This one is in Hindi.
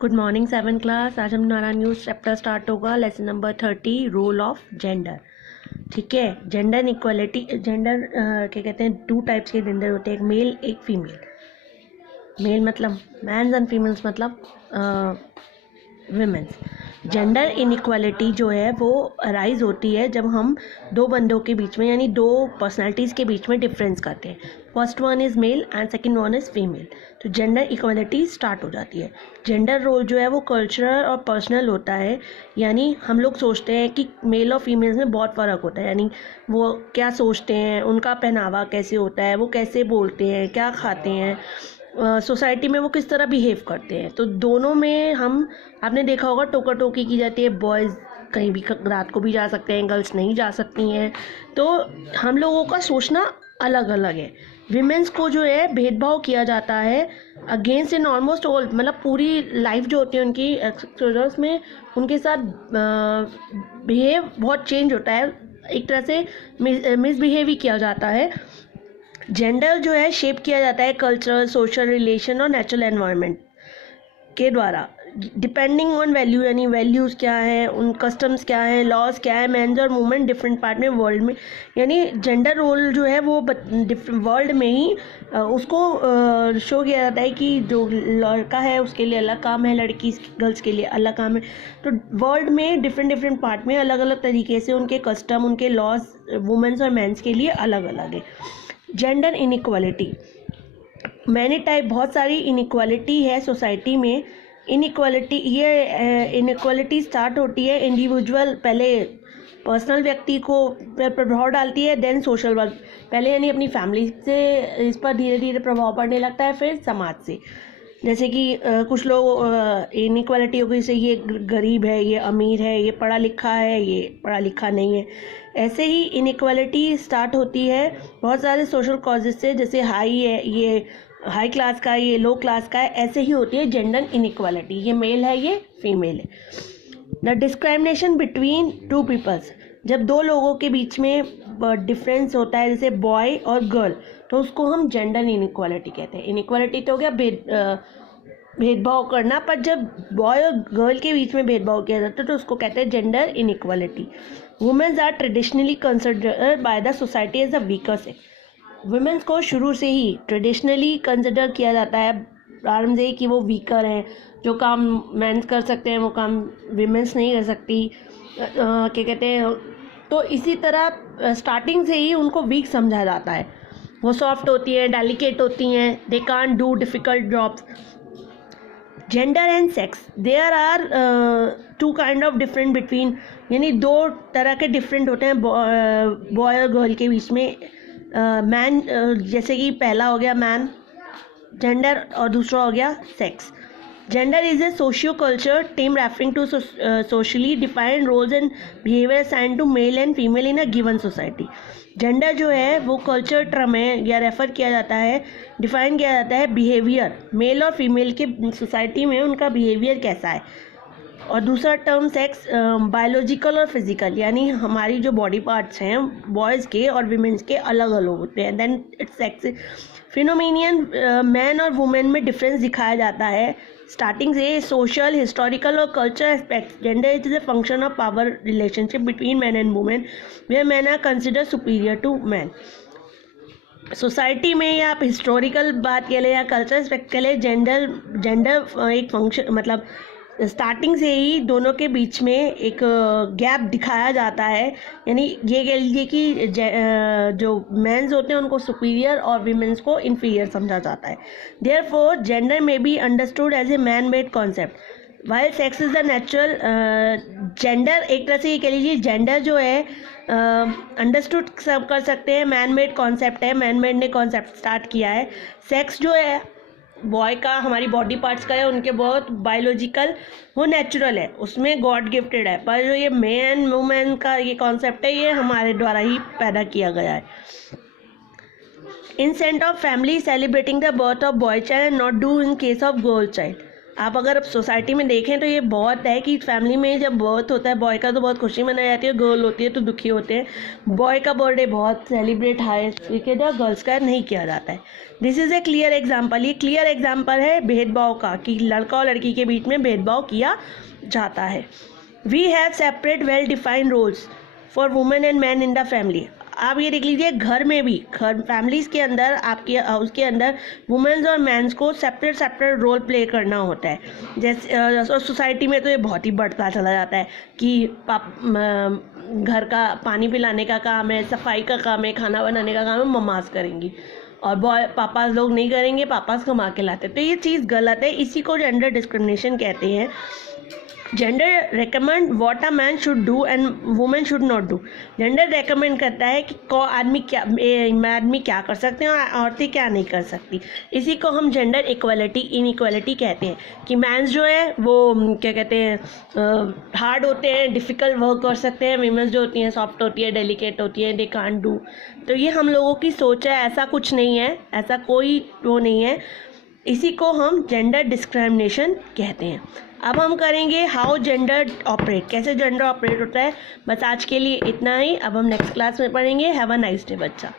Good morning 7 class. आज हमारा न्यू चैप्टर स्टार्ट होगा। Lesson number 30, role of gender. ठीक है, जेंडर इक्वालिटी। जेंडर क्या कहते हैं, टू टाइप्स के जेंडर होते हैं, एक मेल एक फीमेल। मेल मतलब मैंस एंड फीमेल्स मतलब विमेंस। जेंडर इनइक्वालिटी जो है वो अराइज होती है जब हम दो बंदों के बीच में यानी दो पर्सनालिटीज़ के बीच में डिफरेंस करते हैं। First one is male and second one is female, तो जेंडर इक्वालिटी स्टार्ट हो जाती है। जेंडर रोल जो है वो कल्चरल और पर्सनल होता है, यानी हम लोग सोचते हैं कि मेल और फीमेल्स में बहुत फ़र्क होता है, यानी वो क्या सोचते हैं, उनका पहनावा कैसे होता है, वो कैसे बोलते हैं, क्या खाते हैं, सोसाइटी में वो किस तरह बिहेव करते हैं। तो दोनों में हम, आपने देखा होगा टोका टोकी की जाती है, बॉयज़ कहीं भी रात को भी जा सकते हैं, गर्ल्स नहीं जा सकती हैं। तो हम लोगों का सोचना अलग अलग है। विमेंस को जो है भेदभाव किया जाता है अगेंस्ट इन ऑलमोस्ट ऑल, मतलब पूरी लाइफ जो होती है उनकी एक्सपोजर्स में उनके साथ बिहेव बहुत चेंज होता है, एक तरह से मिसबिहेव ही किया जाता है। जेंडर जो है शेप किया जाता है कल्चरल, सोशल रिलेशन और नेचुरल एनवायरनमेंट के द्वारा, डिपेंडिंग ऑन वैल्यू, यानी वैल्यूज़ क्या है, उन कस्टम्स क्या है, लॉज क्या है, मेंस और वुमेन डिफरेंट पार्ट में वर्ल्ड में, यानी जेंडर रोल जो है वो डिफरेंट वर्ल्ड में ही उसको शो किया जाता है कि जो लड़का है उसके लिए अलग काम है, लड़की गर्ल्स के लिए अलग काम है। तो वर्ल्ड में डिफरेंट पार्ट में अलग अलग तरीके से उनके कस्टम, उनके लॉज वुमेन्स और मेंस के लिए अलग अलग है। जेंडर इनइक्वालिटी मैनी टाइप, बहुत सारी इनइक्वालिटी है सोसाइटी में। इनइक्वालिटी, ये इनइक्वालिटी स्टार्ट होती है इंडिविजुअल, पहले पर्सनल व्यक्ति को प्रभाव डालती है, देन सोशल वर्क, पहले यानी अपनी फैमिली से इस पर धीरे धीरे प्रभाव पड़ने लगता है, फिर समाज से। जैसे कि कुछ लोग इनइक्वालिटी हो गई, जैसे ये गरीब है, ये अमीर है, ये पढ़ा लिखा है, ये पढ़ा लिखा नहीं है। ऐसे ही इनइक्वालिटी स्टार्ट होती है बहुत सारे सोशल कॉजेज से, जैसे हाई है, ये हाई क्लास का है, ये लो क्लास का है, ऐसे ही होती है जेंडर इनइक्वालिटी। ये मेल है, ये फीमेल है। The discrimination between two peoples, जब दो लोगों के बीच में डिफरेंस होता है, जैसे बॉय और गर्ल, तो उसको हम जेंडर इनइक्वालिटी कहते हैं। इनइक्वालिटी तो हो गया भेदभाव करना, पर जब बॉय और गर्ल के बीच में भेदभाव किया जाता है तो उसको कहते हैं gender inequality. Womens are traditionally considered by the society as a weaker sex. Womens को शुरू से ही ट्रेडिशनली कंसिडर किया जाता है प्रारंभ से ही कि वो वीकर हैं, जो काम मेंस कर सकते हैं वो काम विमेंस नहीं कर सकती। क्या कहते हैं, तो इसी तरह स्टार्टिंग से ही उनको वीक समझा जाता है। वो सॉफ्ट होती हैं, डेलिकेट होती हैं, they can't do difficult jobs. Gender and sex, there are two kind of different between, यानी दो तरह के डिफरेंट होते हैं बॉय और गर्ल के बीच में। मैन जैसे कि पहला हो गया मैन जेंडर और दूसरा हो गया sex. Gender is a socio culture term referring to socially defined roles and behaviour assigned to male and female in a given society. Gender जो है वो कल्चर टर्म है, या रेफर किया जाता है, डिफाइन किया जाता है बिहेवियर, मेल और फीमेल के सोसाइटी में उनका बिहेवियर कैसा है। और दूसरा टर्म सेक्स, बायोलॉजिकल और फिजिकल, यानी हमारी जो बॉडी पार्ट्स हैं बॉयज़ के और विमेंस के अलग अलग होते हैं। Then it's sex phenomenon, man और वुमेन में डिफरेंस दिखाया जाता है स्टार्टिंग से। सोशल, हिस्टोरिकल और culture aspects, gender is a function of power relationship between man and women, where man are consider superior to man. Society में, या आप हिस्टोरिकल बात के लिए या कल्चर एस्पेक्ट के लिए, जेंडर एक फंक्शन, मतलब स्टार्टिंग से ही दोनों के बीच में एक गैप दिखाया जाता है, यानी ये कह लीजिए कि जो मेंस होते हैं उनको सुपीरियर और विमेंस को इन्फीरियर समझा जाता है। Therefore gender may be understood as a man made concept while sex is the natural. Gender एक तरह से ये कह लीजिए, जेंडर जो है अंडरस्टूड सब कर सकते हैं, मैन मेड कॉन्सेप्ट है, मैन मेड ने कॉन्सेप्ट स्टार्ट किया है। सेक्स जो है बॉय का, हमारी बॉडी पार्ट्स का है, उनके बहुत बायोलॉजिकल, वो नेचुरल है, उसमें गॉड गिफ्टेड है। पर जो ये मैन वुमेन का ये कॉन्सेप्ट है, ये हमारे द्वारा ही पैदा किया गया है। In sent of family celebrating the birth of boy child and not do in case of girl child. आप अगर सोसाइटी में देखें तो ये बहुत है कि फैमिली में जब बर्थ होता है बॉय का तो बहुत खुशी मनाई जाती है, गर्ल होती है तो दुखी होते हैं। बॉय का बर्थडे बहुत सेलिब्रेट हाई स्पीकेड और गर्ल्स का नहीं किया जाता है। This is a clear example, ये क्लियर एग्जाम्पल है भेदभाव का, कि लड़का और लड़की के बीच में भेदभाव किया जाता है। We have separate well defined roles for women and man in the family. आप ये देख लीजिए, घर में भी, घर फैमिलीज़ के अंदर, आपके हाउस के अंदर वुमेन्स और मैंस को सेपरेट रोल प्ले करना होता है। जैसे सोसाइटी में तो ये बहुत ही बढ़ता चला जाता है कि घर का पानी पिलाने का काम है, सफाई का काम है, खाना बनाने का काम है, मम्मास करेंगी, और बॉय पापास लोग नहीं करेंगे, पापास कमा के लाते। तो ये चीज़ गलत है, इसी को जेंडर डिस्क्रिमिनेशन कहते हैं। Gender recommend what a man should do and women should not do. Gender recommend करता है कि आदमी क्या कर सकते हैं और औरतें क्या नहीं कर सकती। इसी को हम जेंडर इक्वलिटी इनइक्वलिटी कहते हैं, कि मैंस जो है वो क्या कहते हैं, हार्ड होते हैं, डिफ़िकल्ट वर्क कर सकते हैं, वीमेंस जो होती हैं सॉफ्ट होती है, डेलिकेट होती है, दे कांट डू। तो ये हम लोगों की सोच है, ऐसा कुछ नहीं है, ऐसा कोई वो नहीं है। इसी को हम जेंडर डिस्क्रिमिनेशन कहते हैं। अब हम करेंगे हाउ जेंडर ऑपरेट, कैसे जेंडर ऑपरेट होता है। बस आज के लिए इतना ही, अब हम नेक्स्ट क्लास में पढ़ेंगे। हैव अ नाइस डे बच्चा।